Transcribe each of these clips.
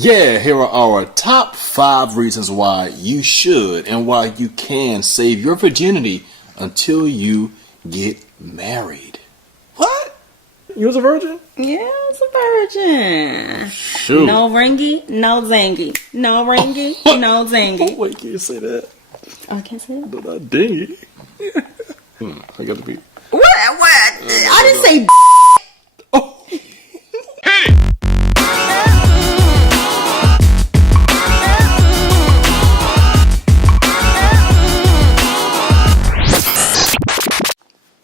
Yeah, here are our top 5 reasons why you should and why you can save your virginity until you get married. What? You was a virgin? Yeah, I was a virgin. Shoot. No ringy, no zangy. No ringy, no zangy. Wait, can you say that? Oh, I can't say that. No, not dingy. I got to be. What? I didn't say. Oh.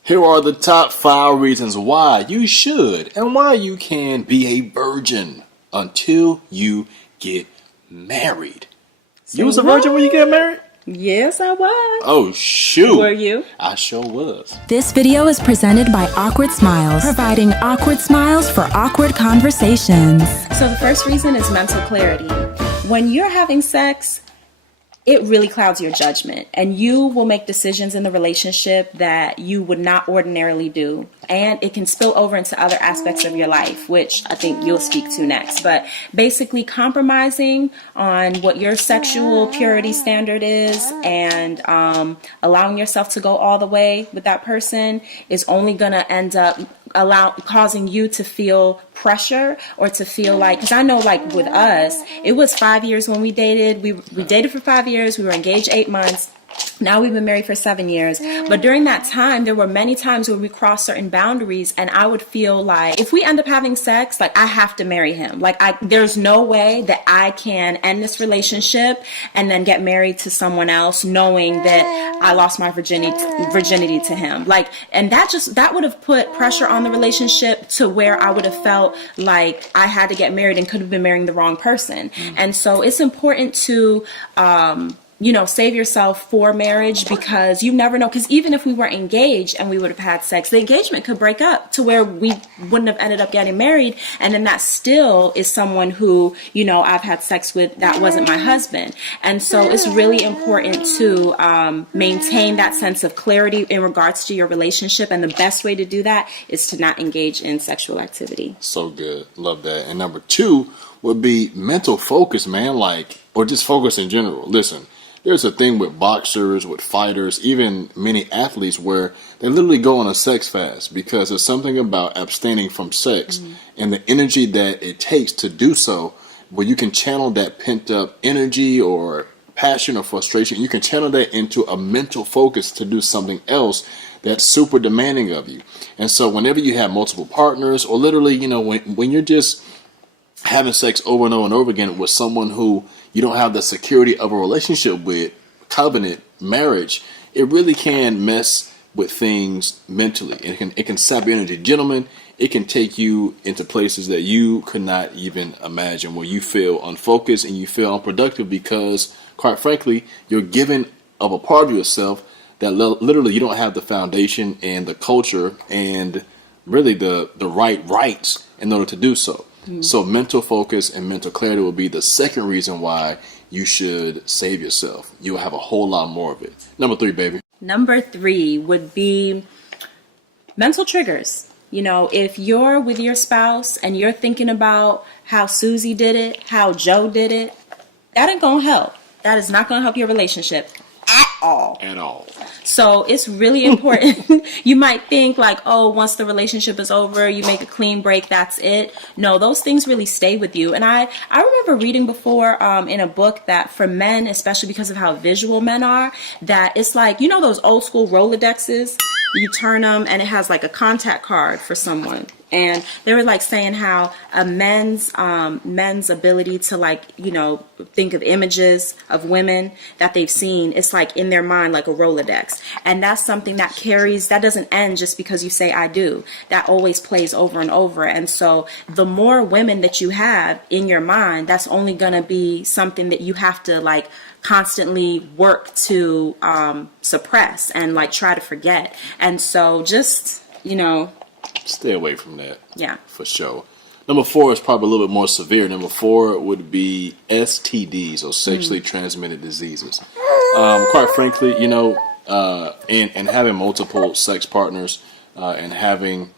Here are the top 5 reasons why you should and why you can be a virgin until you get married. You was a virgin when you got married? Yes, I was. Oh, shoot. Were you? I sure was. This video is presented by Awkward Smiles, providing awkward smiles for awkward conversations. So the first reason is mental clarity. When you're having sex, it really clouds your judgment, and you will make decisions in the relationship that you would not ordinarily do. And it can spill over into other aspects of your life, which I think you'll speak to next. But basically compromising on what your sexual purity standard is and allowing yourself to go all the way with that person is only going to end up causing you to feel pressure or to feel like, because I know like with us, it was 5 years when we dated. We dated for 5 years. We were engaged 8 months. Now we've been married for 7 years. But during that time, there were many times where we crossed certain boundaries, and I would feel like if we end up having sex, like I have to marry him. Like there's no way that I can end this relationship and then get married to someone else knowing that I lost my virginity to him. Like, and that would have put pressure on the relationship to where I would have felt like I had to get married and could have been marrying the wrong person. And so it's important to save yourself for marriage, because you never know. Because even if we were engaged and we would have had sex, the engagement could break up to where we wouldn't have ended up getting married. And then that still is someone who, I've had sex with that wasn't my husband. And so it's really important to maintain that sense of clarity in regards to your relationship. And the best way to do that is to not engage in sexual activity. So good. Love that. And number 2 would be mental focus, man, or just focus in general. Listen. There's a thing with boxers, with fighters, even many athletes where they literally go on a sex fast because there's something about abstaining from sex and the energy that it takes to do so, where you can channel that pent up energy or passion or frustration. You can channel that into a mental focus to do something else that's super demanding of you. And so whenever you have multiple partners, or literally, when you're just having sex over and over and over again with someone who you don't have the security of a relationship with, covenant, marriage, it really can mess with things mentally. It can sap your energy. Gentlemen, it can take you into places that you could not even imagine, where you feel unfocused and you feel unproductive because, quite frankly, you're giving up a part of yourself that literally you don't have the foundation and the culture and really the right rights in order to do so. So mental focus and mental clarity will be the second reason why you should save yourself. You'll have a whole lot more of it. Number 3, baby. Number 3 would be mental triggers. If you're with your spouse and you're thinking about how Susie did it, how Joe did it, that ain't gonna help. That is not gonna help your relationship at all. At all. So it's really important. You might think like, oh, once the relationship is over, you make a clean break, that's it. No, those things really stay with you. And I remember reading before in a book that for men, especially because of how visual men are, that it's like, those old school Rolodexes, you turn them and it has like a contact card for someone. And they were like saying how a men's ability to think of images of women that they've seen, it's like in their mind like a Rolodex. And that's something that doesn't end just because you say I do. That always plays over and over. And so the more women that you have in your mind, that's only going to be something that you have to constantly work to suppress and try to forget. And so just, stay away from that. Yeah. For sure. Number 4 is probably a little bit more severe. Number 4 would be STDs, or sexually transmitted diseases. Quite frankly, and having multiple sex partners and having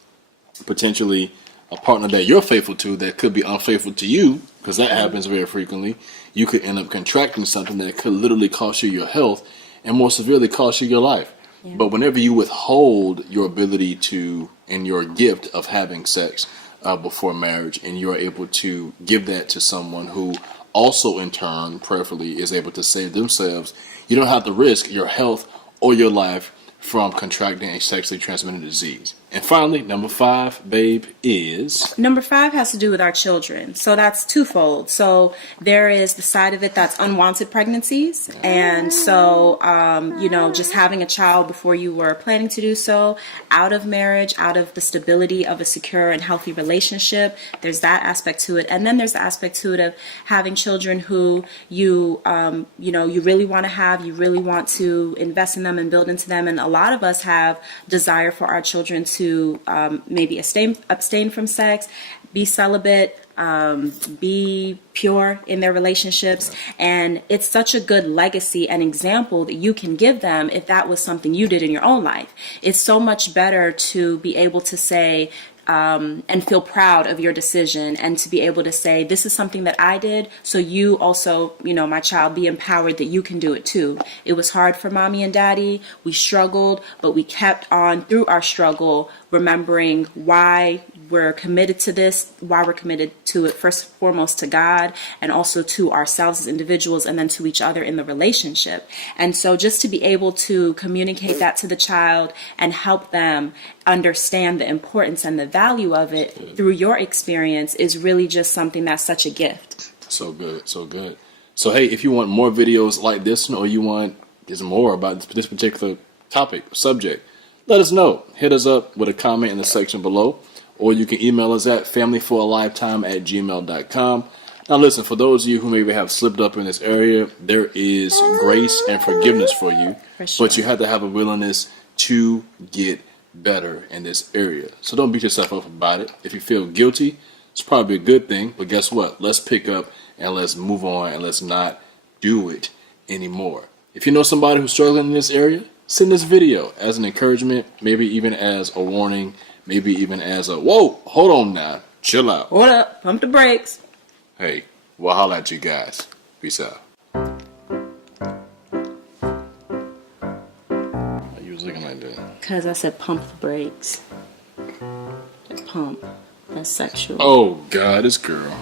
potentially a partner that you're faithful to that could be unfaithful to you because that happens very frequently. You could end up contracting something that could literally cost you your health and more severely cost you your life. Yeah. But whenever you withhold your ability to and your gift of having sex before marriage, and you're able to give that to someone who also in turn, preferably, is able to save themselves, you don't have to risk your health or your life from contracting a sexually transmitted disease. And finally, number 5, babe, is... Number 5 has to do with our children. So that's twofold. So there is the side of it that's unwanted pregnancies. And so, just having a child before you were planning to do so, out of marriage, out of the stability of a secure and healthy relationship. There's that aspect to it. And then there's the aspect to it of having children who you really want to have, you really want to invest in them and build into them. And a lot of us have desire for our children to maybe abstain from sex, be celibate, be pure in their relationships. And it's such a good legacy and example that you can give them if that was something you did in your own life. It's so much better to be able to say, and feel proud of your decision, and to be able to say, this is something that I did, so you also, my child, be empowered that you can do it too. It was hard for mommy and daddy. We struggled, but we kept on through our struggle, remembering why we're committed to this, why we're committed to it, first and foremost to God, and also to ourselves as individuals, and then to each other in the relationship. And so just to be able to communicate that to the child and help them understand the importance and the value of it through your experience is really just something that's such a gift. So good, so good. So hey, if you want more videos like this one, or you want just more about this particular topic, subject, let us know. Hit us up with a comment in the section below, or you can email us at familyforalifetime@gmail.com. Now listen, for those of you who maybe have slipped up in this area, there is grace and forgiveness for you, For sure. but you have to have a willingness to get better in this area. So don't beat yourself up about it. If you feel guilty, it's probably a good thing, but guess what? Let's pick up and let's move on, and let's not do it anymore. If you know somebody who's struggling in this area, send this video as an encouragement, maybe even as a warning, maybe even as a, whoa, hold on now, chill out. Hold up, pump the brakes. Hey, we'll holla at you guys. Peace out. You was looking like that. Because I said pump the brakes. Pump. That's sexual. Oh, God, this girl.